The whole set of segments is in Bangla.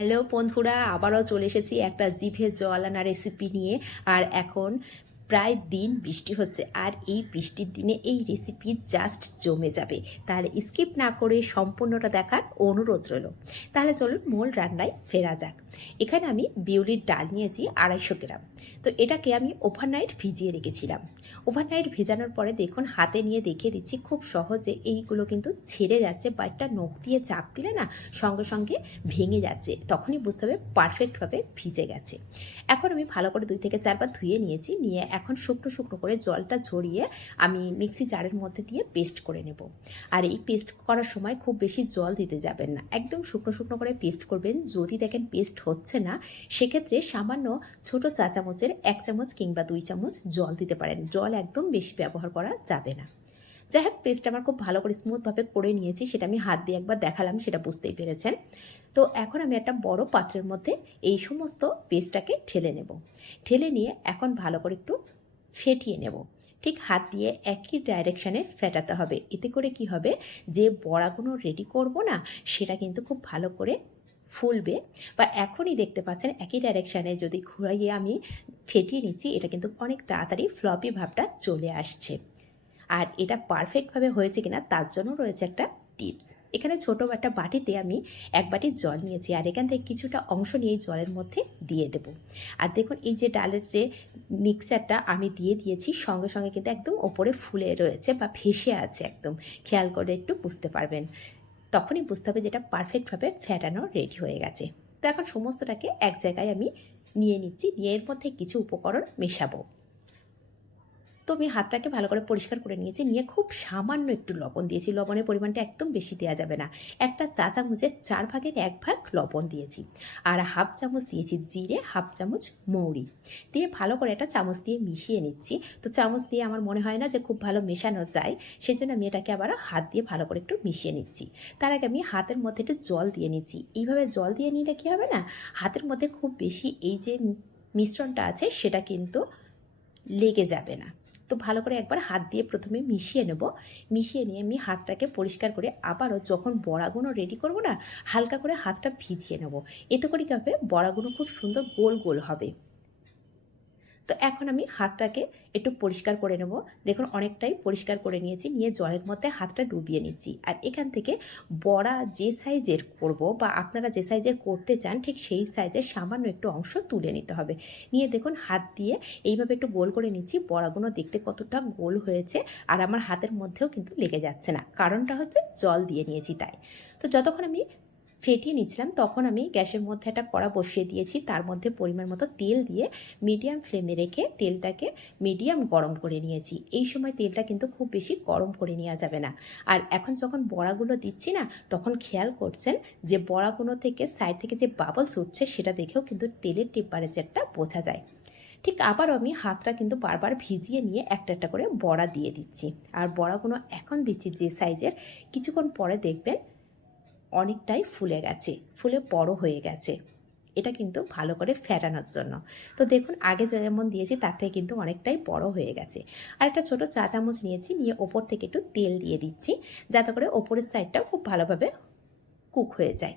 হ্যালো বন্ধুরা, আবারও চলে এসেছি একটা জিভে জল আনা রেসিপি নিয়ে। আর এখন প্রায় দিন বৃষ্টি হচ্ছে, আর এই বৃষ্টির দিনে এই রেসিপি জাস্ট জমে যাবে। তাহলে স্কিপ না করে সম্পূর্ণটা দেখার অনুরোধ রইল। তাহলে চলুন মূল রান্নায় ফেরা যাক। এখানে আমি বিউলির ডাল নিয়েছি 250 গ্রাম। তো এটাকে আমি ওভারনাইট ভিজিয়ে রেখেছিলাম। ওভারনাইট ভেজানোর পরে দেখুন হাতে নিয়ে দেখিয়ে দিচ্ছি, খুব সহজে এইগুলো কিন্তু ছেড়ে যাচ্ছে, বা একটা নখ দিয়ে চাপ দিলে না সঙ্গে সঙ্গে ভেঙে যাচ্ছে, তখনই বুঝতে হবে পারফেক্টভাবে ভিজে গেছে। এখন আমি ভালো করে 2 থেকে 4 বার ধুয়ে নিয়েছি। নিয়ে এখন শুকনো শুকনো করে জলটা ঝরিয়ে আমি মিক্সি জারের মধ্যে দিয়ে পেস্ট করে নেব। আর এই পেস্ট করার সময় খুব বেশি জল দিতে যাবেন না, একদম শুকনো শুকনো করে পেস্ট করবেন। যদি দেখেন পেস্ট হচ্ছে না, সেক্ষেত্রে সামান্য ছোট চা চামচের 1 চামচ কিংবা 2 চামচ জল দিতে পারেন। জল একদম বেশি ব্যবহার করা যাবে না। যাই হোক, পেস্ট আমার খুব ভালো করে স্মুথভাবে করে নিয়েছি, সেটা আমি হাত দিয়ে একবার দেখালাম, সেটা বুঝতেই পেরেছেন। তো এখন আমি একটা বড় পাত্রের মধ্যে এই সমস্ত পেস্টটাকে ঠেলে নেব। ঠেলে নিয়ে এখন ভালো করে একটু ফেটিয়ে নেব। ঠিক হাত দিয়ে একই ডাইরেকশানে ফেটাতে হবে। এতে করে কি হবে, যে বড়াগুলো রেডি করব না, সেটা কিন্তু খুব ভালো করে ফুলবে। বা এখনই দেখতে পাচ্ছেন একই ডাইরেকশানে যদি ঘুরাইয়ে আমি ফেটিয়ে নিচ্ছি, এটা কিন্তু অনেক তাড়াতাড়ি ফ্লপি ভাবটা চলে আসছে। আর এটা পারফেক্টভাবে হয়েছে কিনা তার জন্য রয়েছে একটা টিপস। এখানে ছোটো একটা বাটিতে আমি 1 বাটি জল নিয়েছি, আর এখান থেকে কিছুটা অংশ নিয়ে এই জলের মধ্যে দিয়ে দেব। আর দেখুন এই যে ডালের যে মিক্সারটা আমি দিয়ে দিয়েছি, সঙ্গে সঙ্গে কিন্তু একদম ওপরে ফুলে রয়েছে বা ভেসে আছে, একদম খেয়াল করে একটু বুঝতে পারবেন। তখনই বুঝতে হবে যেটা পারফেক্টভাবে ফেটানো রেডি হয়ে গেছে। তো এখন সমস্তটাকে এক জায়গায় আমি নিয়ে নিচ্ছি, নিয়ে এর মধ্যে কিছু উপকরণ মেশাবো। তো আমি হাতটাকে ভালো করে পরিষ্কার করে নিয়েছি, নিয়ে খুব সামান্য একটু লবণ দিয়েছি। লবণের পরিমাণটা একদম বেশি দেওয়া যাবে না। একটা চা চামচের 4 ভাগের 1 ভাগ লবণ দিয়েছি। আর হাফ চামচ দিয়েছি জিরে, হাফ চামচ মৌরি দিয়ে ভালো করে একটা চামচ দিয়ে মিশিয়ে নিচ্ছি। তো চামচ দিয়ে আমার মনে হয় না যে খুব ভালো মেশানো যায়, সেজন্য আমি এটাকে আবার হাত দিয়ে ভালো করে একটু মিশিয়ে নিচ্ছি। তার আগে আমি হাতের মধ্যে একটু জল দিয়ে নিচ্ছি। এইভাবে জল দিয়ে নিলে কী হবে না, হাতের মধ্যে খুব বেশি এই যে মিশ্রণটা আছে সেটা কিন্তু লেগে যাবে না। তো ভালো করে একবার হাত দিয়ে প্রথমে মিশিয়ে নেব। মিশিয়ে নিয়ে আমি হাতটাকে পরিষ্কার করে আবারও যখন বড়াগুলো রেডি করব না, হালকা করে হাতটা ভিজিয়ে নেব। এতে করে কী হবে, বড়াগুলো খুব সুন্দর গোল গোল হবে। তো এখন আমি হাতটাকে একটু পরিষ্কার করে নেব। দেখুন অনেকটাই পরিষ্কার করে নিয়েছি, নিয়ে জলের মধ্যে হাতটা ডুবিয়ে নিচ্ছি। আর এখান থেকে বড়া যে সাইজের করব বা আপনারা যে সাইজের করতে চান, ঠিক সেই সাইজের সামান্য একটু অংশ তুলে নিতে হবে। নিয়ে দেখুন হাত দিয়ে এইভাবে একটু গোল করে নিচ্ছি। বড়াগুলো দেখতে কতটা গোল হয়েছে, আর আমার হাতের মধ্যেও কিন্তু লেগে যাচ্ছে না। কারণটা হচ্ছে জল দিয়ে নিয়েছি তাই। তো যতক্ষণ আমি ফেটিয়ে নিচ্ছিলাম, তখন আমি গ্যাসের মধ্যে একটা কড়া বসিয়ে দিয়েছি। তার মধ্যে পরিমাণ মতো তেল দিয়ে মিডিয়াম ফ্লেমে রেখে তেলটাকে মিডিয়াম গরম করে নিয়েছি। এই সময় তেলটা কিন্তু খুব বেশি গরম করে নেওয়া যাবে না। আর এখন যখন বড়াগুলো দিচ্ছি না, তখন খেয়াল করছেন যে বড়াগুলো থেকে সাইড থেকে যে বাবলস উঠছে, সেটা দেখেও কিন্তু তেলের টেম্পারেচারটা বোঝা যায়। ঠিক আবারও আমি হাতটা কিন্তু বারবার ভিজিয়ে নিয়ে একটা একটা করে বড়া দিয়ে দিচ্ছি। আর বড়াগুলো এখন দিচ্ছি যে সাইজের, কিছুক্ষণ পরে দেখবেন অনেকটাই ফুলে গেছে, ফুলে বড় হয়ে গেছে। এটা কিন্তু ভালো করে ফেটানোর জন্য। তো দেখুন আগে যেমন দিয়েছি তার থেকে কিন্তু অনেকটাই বড় হয়ে গেছে। আর একটা ছোটো চা চামচ নিয়েছি, নিয়ে ওপর থেকে একটু তেল দিয়ে দিচ্ছি, যাতে করে ওপরের সাইডটাও খুব ভালোভাবে কুক হয়ে যায়।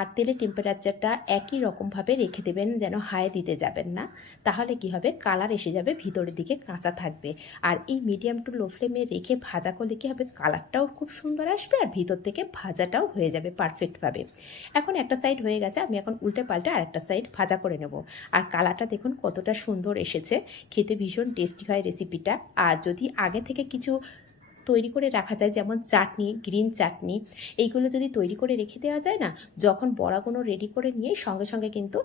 আর তেলের টেম্পারেচারটা একই রকমভাবে রেখে দেবেন, যেন হাই দিতে যাবেন না। তাহলে কি হবে, কালার এসে যাবে, ভিতরের দিকে কাঁচা থাকবে। আর এই মিডিয়াম টু লো ফ্লেমে রেখে ভাজা করলে কী হবে, কালারটাও খুব সুন্দর আসবে, আর ভিতর থেকে ভাজাটাও হয়ে যাবে পারফেক্টভাবে। এখন একটা সাইড হয়ে গেছে, আমি এখন উল্টে পাল্টে আরেকটা সাইড ভাজা করে নেব। আর কালারটা দেখুন কতটা সুন্দর এসেছে, খেতে ভীষণ টেস্টি হয় রেসিপিটা। আর যদি আগে থেকে কিছু তৈরি করে রাখা যায়, যেমন চাটনি, গ্রিন চাটনি, এইগুলো যদি তৈরি করে রেখে দেওয়া যায় না, যখন বড়াগুলো রেডি করে নিয়ে সঙ্গে সঙ্গে কিন্তু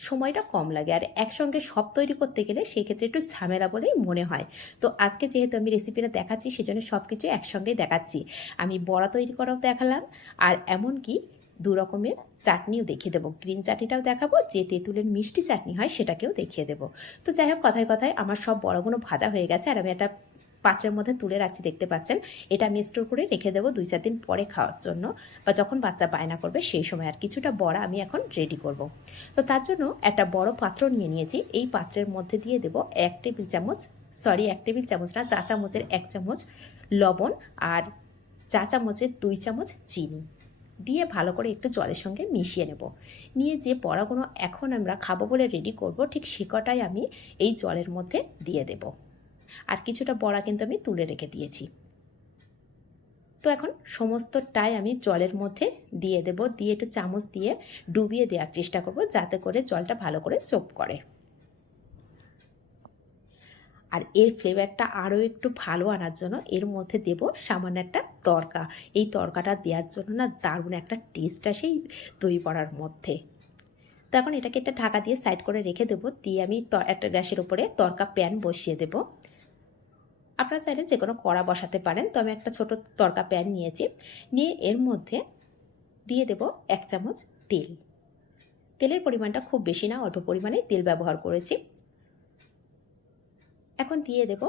সময়টা কম লাগে। আর একসঙ্গে সব তৈরি করতে গেলে সেক্ষেত্রে একটু ঝামেলা বলেই মনে হয়। তো আজকে যেহেতু আমি রেসিপিটা দেখাচ্ছি, সেজন্য সব কিছু একসঙ্গেই দেখাচ্ছি। আমি বড়া তৈরি করাও দেখালাম, আর এমনকি 2 রকমের চাটনিও দেখিয়ে দেবো। গ্রিন চাটনিটাও দেখাবো, যে তেঁতুলের মিষ্টি চাটনি হয় সেটাকেও দেখিয়ে দেবো। তো যাই হোক, কথায় কথায় আমার সব বড়াগুলো ভাজা হয়ে গেছে, আর আমি একটা পাত্রের মধ্যে তুলে রাখছি, দেখতে পাচ্ছেন। এটা আমি স্টোর করে রেখে দেবো 2-4 দিন পরে খাওয়ার জন্য, বা যখন বাচ্চা বায়না করবে সেই সময়। আর কিছুটা বড়া আমি এখন রেডি করব। তো তার জন্য একটা বড় পাত্র নিয়ে নিয়েছি। এই পাত্রের মধ্যে দিয়ে দেবো 1 টেবিল চামচ, সরি 1 টেবিল চামচ না, চা চামচের 1 চামচ লবণ, আর চা চামচের 2 চামচ চিনি। দিয়ে ভালো করে একটু জলের সঙ্গে মিশিয়ে নেব। নিয়ে যে বড়াগুলো এখন আমরা খাবো বলে রেডি করব, ঠিক সে কটাই আমি এই জলের মধ্যে দিয়ে দেব। আর কিছুটা বড়া কিন্তু আমি তুলে রেখে দিয়েছি। তো এখন সমস্তটাই আমি জলের মধ্যে দিয়ে দেব, দিয়ে একটু চামচ দিয়ে ডুবিয়ে দেওয়ার চেষ্টা করব যাতে করে জলটা ভালো করে সোপ করে। আর এর ফ্লেভারটা আরও একটু ভালো আনার জন্য এর মধ্যে দেব সামান্য একটা তড়কা। এই তড়কাটা দেওয়ার জন্য না দারুণ একটা টেস্ট আসে এই দই বড়ার মধ্যে। তো এখন এটাকে একটা ঢাকা দিয়ে সাইড করে রেখে দেবো। দিয়ে আমি একটা গ্যাসের উপরে তড়কা প্যান বসিয়ে দেব। আপনারা চাইলে যে কোনো কড়া বসাতে পারেন, তো আমি একটা ছোট তড়কা প্যান নিয়েছি। নিয়ে এর মধ্যে দিয়ে দেব 1 চামচ তেল। তেলের পরিমাণটা খুব বেশি না, অল্প পরিমাণে তেল ব্যবহার করেছি। এখন দিয়ে দেব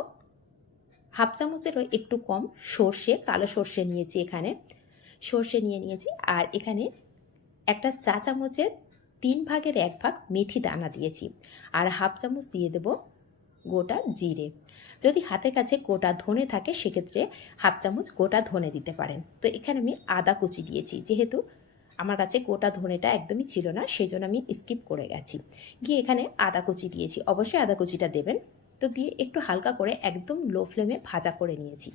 1/2 চামচেরও একটু কম সর্ষে, কালো সর্ষে নিয়েছি এখানে, সর্ষে নিয়েছি। আর এখানে একটা চা চামচের 3 ভাগের 1 ভাগ মেথি দানা দিয়েছি। আর 1/2 চামচ দিয়ে দেব গোটা জিরে। যদি হাতের কাছে গোটা ধনে থাকে সেক্ষেত্রে 1/2 চামচ গোটা ধনে দিতে পারেন। তো এখানে আমি আদা কুচি দিয়েছি, যেহেতু আমার কাছে গোটা ধনেটা একদমই ছিল না সেই জন্য আমি স্কিপ করে গেছি। গিয়ে এখানে আদা কুচি দিয়েছি, অবশ্যই আদা কুচিটা দেবেন। তো দিয়ে একটু হালকা করে একদম লো ফ্লেমে ভাজা করে নিয়েছি।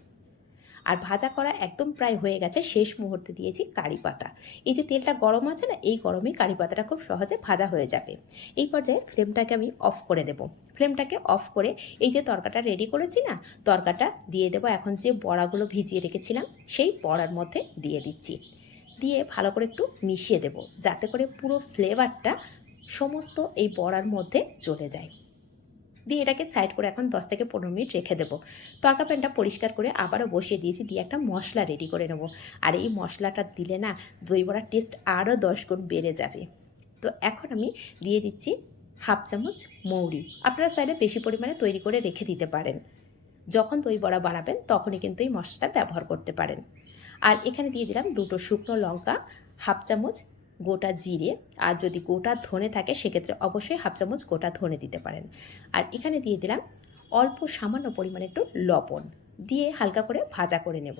আর ভাজা করা একদম প্রায় হয়ে গেছে, শেষ মুহূর্তে দিয়েছি কারি পাতা। এই যে তেলটা গরম আছে না, এই গরমে কারি পাতাটা খুব সহজে ভাজা হয়ে যাবে। এই পর্যায়ে ফ্লেমটাকে আমি অফ করে দেব। ফ্লেমটাকে অফ করে এই যে তরকাটা রেডি করেছি না, তরকাটা দিয়ে দেবো। এখন যে বড়াগুলো ভিজিয়ে রেখেছিলাম সেই বড়ার মধ্যে দিয়ে দিচ্ছি। দিয়ে ভালো করে একটু মিশিয়ে দেব যাতে করে পুরো ফ্লেভারটা সমস্ত এই বড়ার মধ্যে চলে যায়। দিয়ে এটাকে সাইড করে এখন 10 থেকে 15 মিনিট রেখে দেবো। তরকা প্যানটা পরিষ্কার করে আবারও বসিয়ে দিয়েছি, দিয়ে একটা মশলা রেডি করে নেব। আর এই মশলাটা দিলে না দই বড়ার টেস্ট আরও 10 গুণ বেড়ে যাবে। তো এখন আমি দিয়ে দিচ্ছি 1/2 চামচ মৌরি। আপনারা চাইলে বেশি পরিমাণে তৈরি করে রেখে দিতে পারেন, যখন দই বড়া বানাবেন তখনই কিন্তু এই মশলাটা ব্যবহার করতে পারেন। আর এখানে দিয়ে দিলাম 2টো শুকনো লঙ্কা, 1/2 চামচ গোটা জিরে। আর যদি গোটা ধনে থাকে সেক্ষেত্রে অবশ্যই 1/2 চামচ গোটা ধনে দিতে পারেন। আর এখানে দিয়ে দিলাম অল্প সামান্য পরিমাণে একটু লবণ, দিয়ে হালকা করে ভাজা করে নেব।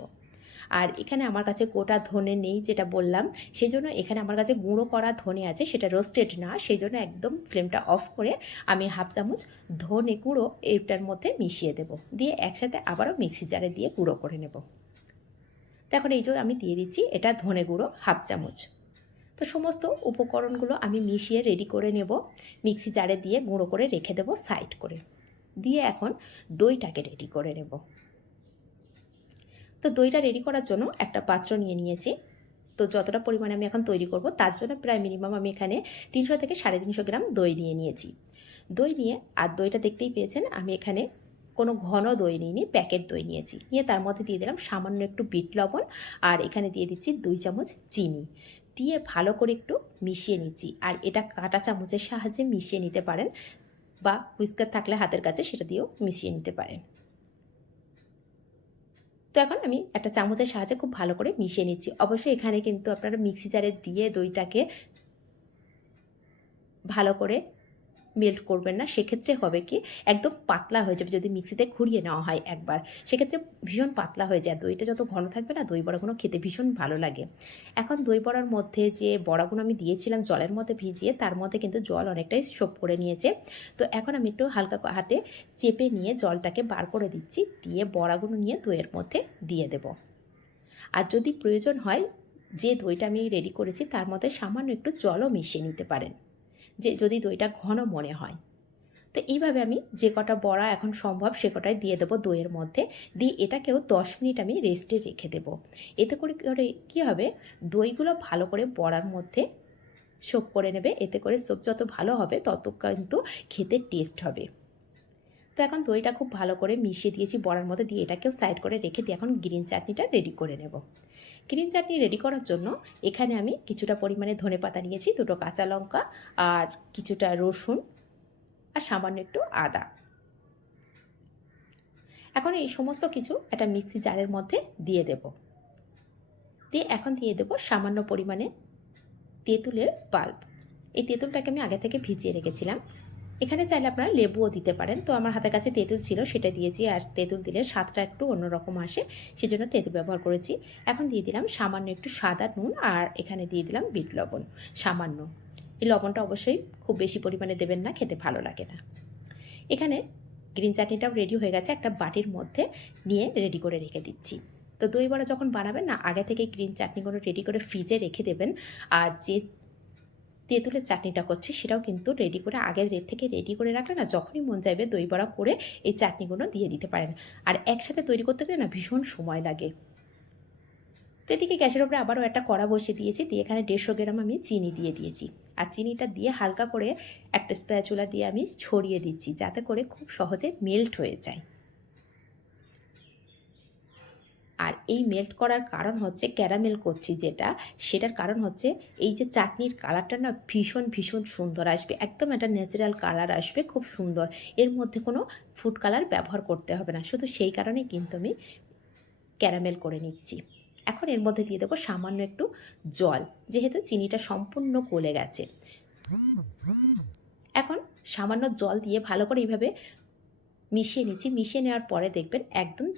আর এখানে আমার কাছে গোটা ধনে নেই যেটা বললাম, সেই জন্য এখানে আমার কাছে গুঁড়ো করা ধনে আছে, সেটা রোস্টেড না, সেই জন্য একদম ফ্লেমটা অফ করে আমি 1/2 চামচ ধনে গুঁড়ো এটার মধ্যে মিশিয়ে দেব। দিয়ে একসাথে আবারও মিক্সি জারে দিয়ে গুঁড়ো করে নেব। তো এখন এই যে আমি দিয়ে দিচ্ছি এটা ধনে গুঁড়ো 1/2 চামচ। তো সমস্ত উপকরণগুলো আমি মিশিয়ে রেডি করে নেব, মিক্সি জারে দিয়ে গুঁড়ো করে রেখে দেব সাইড করে। দিয়ে এখন দইটাকে রেডি করে নেব। তো দইটা রেডি করার জন্য একটা পাত্র নিয়ে নিয়েছি। তো যতটা পরিমাণে আমি এখন তৈরি করব তার জন্য প্রায় মিনিমাম আমি এখানে 300 থেকে 350 গ্রাম দই নিয়ে নিয়েছি। দই নিয়ে, আর দইটা দেখতেই পেয়েছেন আমি এখানে কোনো ঘন দই নিইনি, প্যাকেট দই নিয়েছি। নিয়ে তার মধ্যে দিয়ে দিলাম সামান্য একটু বিট লবণ, আর এখানে দিয়ে দিচ্ছি 2 চামচ চিনি। দিয়ে ভালো করে একটু মিশিয়ে নিচ্ছি। আর এটা কাঁটা চামচের সাহায্যে মিশিয়ে নিতে পারেন, বা হুইস্কার থাকলে হাতের কাছে সেটা দিয়েও মিশিয়ে নিতে পারেন। তো এখন আমি একটা চামচের সাহায্যে খুব ভালো করে মিশিয়ে নিচ্ছি। অবশ্যই এখানে কিন্তু আপনারা মিক্সি জারে দিয়ে দইটাকে ভালো করে মেল্ট করবেন না, সেক্ষেত্রে হবে কি একদম পাতলা হয়ে যাবে। যদি মিক্সিতে ঘুরিয়ে নেওয়া হয় একবার, সেক্ষেত্রে ভীষণ পাতলা হয়ে যায়। দইটা যত ঘন থাকবে না দই বড়াগুলো খেতে ভীষণ ভালো লাগে। এখন দই বড়ার মধ্যে যে বড়াগুলো আমি দিয়েছিলাম জলের মধ্যে ভিজিয়ে, তার মধ্যে কিন্তু জল অনেকটাই সোপ করে নিয়েছে। তো এখন আমি একটু হালকা হাতে চেপে নিয়ে জলটাকে বার করে দিচ্ছি, দিয়ে বড়াগুলো নিয়ে দইয়ের মধ্যে দিয়ে দেব। আর যদি প্রয়োজন হয় যে দইটা আমি রেডি করেছি তার মধ্যে সামান্য একটু জলও মিশিয়ে নিতে পারেন, যে যদি দইটা ঘন মনে হয়। তো এইভাবে আমি যে কটা বড়া এখন সম্ভব সে কটাই দিয়ে দেবো দইয়ের মধ্যে। দিয়ে এটাকেও 10 মিনিট আমি রেস্টে রেখে দেবো। এতে করে কী হবে, দইগুলো ভালো করে বড়ার মধ্যে সোপ করে নেবে। এতে করে সোপ যত ভালো হবে তত কিন্তু খেতে টেস্ট হবে। তো এখন দইটা খুব ভালো করে মিশিয়ে দিয়েছি বড়ার মধ্যে, দিয়ে এটাকেও সাইড করে রেখে দিয়ে এখন গ্রিন চাটনিটা রেডি করে নেব। গ্রিন চাটনি রেডি করার জন্য এখানে আমি কিছুটা পরিমাণে ধনেপাতা নিয়েছি, 2টো কাঁচা লঙ্কা, আর কিছুটা রসুন, আর সামান্য একটু আদা। এখন এই সমস্ত কিছু একটা মিক্সি জারের মধ্যে দিয়ে দেব। দিয়ে এখন দিয়ে দেব সামান্য পরিমাণে তেঁতুলের পাল্প। এই তেঁতুলটাকে আমি আগে থেকে ভিজিয়ে রেখেছিলাম। এখানে চাইলে আপনারা লেবুও দিতে পারেন। তো আমার হাতের কাছে তেঁতুল ছিল, সেটা দিয়েছি। আর তেঁতুল দিলে স্বাদটা একটু অন্যরকম আসে, সেজন্য তেঁতুল ব্যবহার করেছি। এখন দিয়ে দিলাম সামান্য একটু সাদা নুন, আর এখানে দিয়ে দিলাম বিট লবণ সামান্য। এই লবণটা অবশ্যই খুব বেশি পরিমাণে দেবেন না, খেতে ভালো লাগে না। এখানে গ্রিন চাটনিটাও রেডি হয়ে গেছে, একটা বাটির মধ্যে নিয়ে রেডি করে রেখে দিচ্ছি। তো দই বড়া যখন বানাবেন না, আগে থেকে গ্রিন চাটনিগুলো রেডি করে ফ্রিজে রেখে দেবেন। আর যে তেঁতুলের চাটনিটা করছি সেটাও কিন্তু রেডি করে আগের থেকে রেডি করে রাখলে না, যখনই মন চাইবে দই বড়া করে এই চাটনিগুলো দিয়ে দিতে পারেন। আর একসাথে তৈরি করতে গেলে না ভীষণ সময় লাগে। তো এদিকে গ্যাসের উপরে আবারও একটা কড়া বসিয়ে দিয়েছি, দিয়ে এখানে 150 গ্রাম আমি চিনি দিয়ে দিয়েছি। আর চিনিটা দিয়ে হালকা করে একটা স্প্যাচুলা দিয়ে আমি ছড়িয়ে দিচ্ছি, যাতে করে খুব সহজে মেল্ট হয়ে যায়। আর এই মেল্ট করার কারণ হচ্ছে, ক্যারামেল করছি যেটা, সেটার কারণ হচ্ছে এই যে চাটনির কালারটা না ভীষণ ভীষণ সুন্দর আসবে, একদম একটা ন্যাচারাল কালার আসবে, খুব সুন্দর। এর মধ্যে কোনো ফুড কালার ব্যবহার করতে হবে না, শুধু সেই কারণেই কিন্তু আমি ক্যারামেল করে নিচ্ছি। এখন এর মধ্যে দিয়ে দেবো সামান্য একটু জল, যেহেতু চিনিটা সম্পূর্ণ গলে গেছে। এখন সামান্য জল দিয়ে ভালো করে এইভাবে মিশিয়ে নিচ্ছি। মিশিয়ে নেওয়ার পরে দেখবেন একদম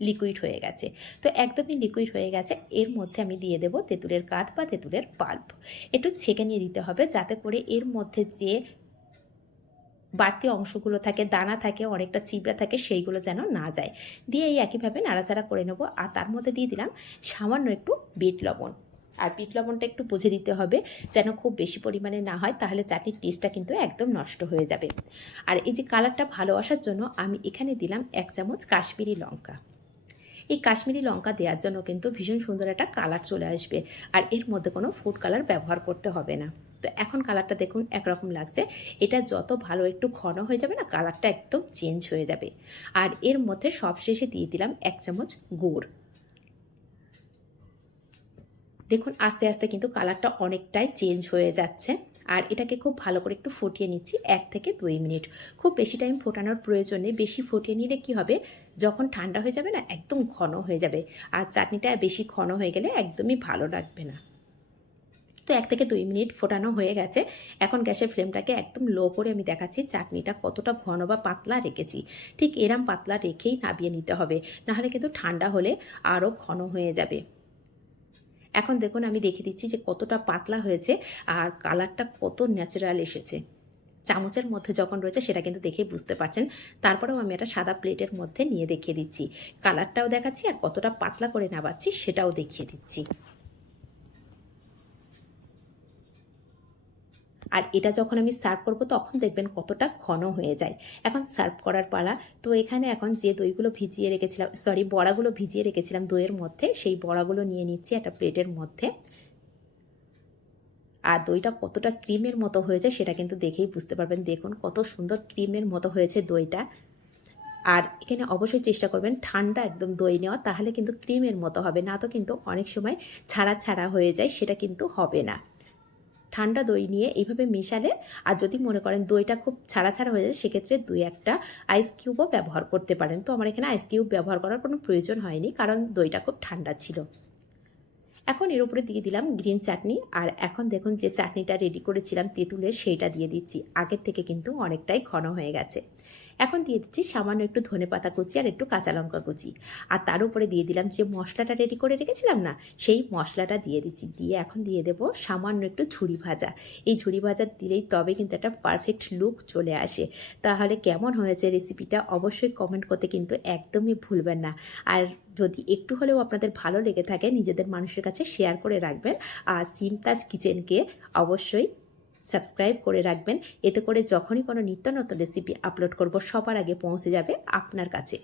লিকুইড হয়ে গেছে। তো একদমই লিকুইড হয়ে গেছে। এর মধ্যে আমি দিয়ে দেবো তেঁতুলের গাঁট বা তেঁতুলের পাল্প। একটু ছেঁকে নিয়ে দিতে হবে, যাতে করে এর মধ্যে যে বাড়তি অংশগুলো থাকে, দানা থাকে, অনেকটা চিবড়া থাকে, সেইগুলো যেন না যায়। দিয়ে এই একইভাবে নাড়াচাড়া করে নেবো। আর তার মধ্যে দিয়ে দিলাম সামান্য একটু বিট লবণ। আর বিট লবণটা একটু বুঝে দিতে হবে, যেন খুব বেশি পরিমাণে না হয়, তাহলে চাটনির টেস্টটা কিন্তু একদম নষ্ট হয়ে যাবে। আর এই যে কালারটা ভালো আসার জন্য আমি এখানে দিলাম 1 চামচ কাশ্মীরি লঙ্কা। এই কাশ্মীরি লঙ্কা দেওয়ার জন্য কিন্তু ভীষণ সুন্দর একটা কালার চলে আসবে। আর এর মধ্যে কোনো ফুড কালার ব্যবহার করতে হবে না। তো এখন কালারটা দেখুন একরকম লাগছে। এটা যত ভালো একটু ঘন হয়ে যাবে না, কালারটা একদম চেঞ্জ হয়ে যাবে। আর এর মধ্যে সবশেষে দিয়ে দিলাম 1 চামচ গুড়। দেখুন আস্তে আস্তে কিন্তু কালারটা অনেকটাই চেঞ্জ হয়ে যাচ্ছে। আর এটাকে খুব ভালো করে একটু ফুটিয়ে নিচ্ছি 1 থেকে 2 মিনিট। খুব বেশি টাইম ফোটানোর প্রয়োজন নেই, বেশি ফুটিয়ে নিলে কী হবে, যখন ঠান্ডা হয়ে যাবে না একদম ঘন হয়ে যাবে। আর চাটনিটা বেশি ঘন হয়ে গেলে একদমই ভালো লাগবে না। তো 1 থেকে 2 মিনিট ফোটানো হয়ে গেছে। এখন গ্যাসের ফ্লেমটাকে একদম লো করে আমি দেখাচ্ছি চাটনিটা কতটা ঘন বা পাতলা রেখেছি। ঠিক এরম পাতলা রেখেই নামিয়ে নিতে হবে, নাহলে কিন্তু ঠান্ডা হলে আরও ঘন হয়ে যাবে। এখন দেখুন আমি দেখিয়ে দিচ্ছি যে কতটা পাতলা হয়েছে, আর কালারটা কত ন্যাচারাল এসেছে। চামচের মধ্যে যখন রয়েছে সেটা কিন্তু দেখেই বুঝতে পারছেন। তারপরেও আমি একটা সাদা প্লেটের মধ্যে নিয়ে দেখিয়ে দিচ্ছি, কালারটাও দেখাচ্ছি আর কতটা পাতলা করে নাবাচ্ছি সেটাও দেখিয়ে দিচ্ছি। আর এটা যখন আমি সার্ভ করব তখন দেখবেন কতটা ঘন হয়ে যায়। এখন সার্ভ করার পালা। তো এখানে এখন যে দইগুলো ভিজিয়ে রেখেছিলাম, সরি বড়াগুলো ভিজিয়ে রেখেছিলাম দইয়ের মধ্যে, সেই বড়াগুলো নিয়ে নিচ্ছি একটা প্লেটের মধ্যে। আর দইটা কতটা ক্রিমের মতো হয়েছে সেটা কিন্তু দেখেই বুঝতে পারবেন। দেখুন কত সুন্দর ক্রিমের মতো হয়েছে দইটা। আর এখানে অবশ্যই চেষ্টা করবেন ঠান্ডা একদম দই নেওয়া, তাহলে কিন্তু ক্রিমের মতো হবে, না তো কিন্তু অনেক সময় ছাড়া ছাড়া হয়ে যায়, সেটা কিন্তু হবে না। ঠান্ডা দই নিয়ে এইভাবে মেশালে, আর যদি মনে করেন দইটা খুব ছাড়া ছাড়া হয়ে যায়, সেক্ষেত্রে 2-1টা আইস কিউবও ব্যবহার করতে পারেন। তো আমার এখানে আইস কিউব ব্যবহার করার কোনো প্রয়োজন হয়নি, কারণ দইটা খুব ঠান্ডা ছিল। এখন এর উপরে দিয়ে দিলাম গ্রিন চাটনি। আর এখন দেখুন যে চাটনিটা রেডি করেছিলাম তেঁতুলের, সেইটা দিয়ে দিচ্ছি। আগের থেকে কিন্তু অনেকটাই ঘন হয়ে গেছে। এখন দিয়ে দিচ্ছি সামান্য একটু ধনেপাতা কুচি আর একটু কাঁচা লঙ্কা কুচি। আর তার উপরে দিয়ে দিলাম যে মশলাটা রেডি করে রেখেছিলাম না, সেই মশলাটা দিয়ে দিচ্ছি। দিয়ে এখন দিয়ে দেবো সামান্য একটু ঝুরি ভাজা। এই ঝুরি ভাজা দিলেই তবে কিন্তু একটা পারফেক্ট লুক চলে আসে। তাহলে কেমন হয়েছে রেসিপিটা অবশ্যই কমেন্ট করতে কিন্তু একদমই ভুলবেন না। আর যদি একটু হলেও আপনাদের ভালো লেগে থাকে, নিজেদের মানুষের কাছে শেয়ার করে রাখবেন। আর সিমতাজ কিচেনকে অবশ্যই সাবস্ক্রাইব করে রাখবেন, এতে করে যখনই কোনো নিত্য নতুন রেসিপি আপলোড করব সবার আগে পৌঁছে যাবে আপনার কাছে।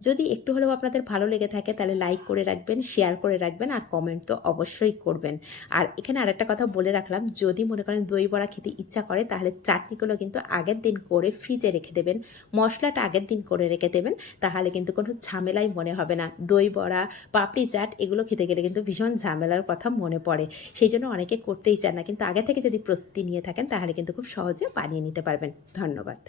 যদি একটু হলেও আপনাদের ভালো লেগে থাকে তাহলে লাইক করে রাখবেন, শেয়ার করে রাখবেন, আর কমেন্ট তো অবশ্যই করবেন। আর এখানে আরেকটা কথা বলে রাখলাম, যদি মনে করেন দই বড়া খেতে ইচ্ছা করে তাহলে চাটনিগুলো কিন্তু আগের দিন করে ফ্রিজে রেখে দেবেন, মশলাটা আগের দিন করে রেখে দেবেন, তাহলে কিন্তু কোনো ঝামেলাই মনে হবে না। দই বড়া, পাপড়ি চাট এগুলো খেতে গেলে কিন্তু ভীষণ ঝামেলার কথা মনে পড়ে, সেই জন্য অনেকে করতেই চান না, কিন্তু আগে থেকে যদি প্রস্তুতি নিয়ে থাকেন তাহলে কিন্তু খুব সহজে বানিয়ে নিতে পারবেন। ধন্যবাদ।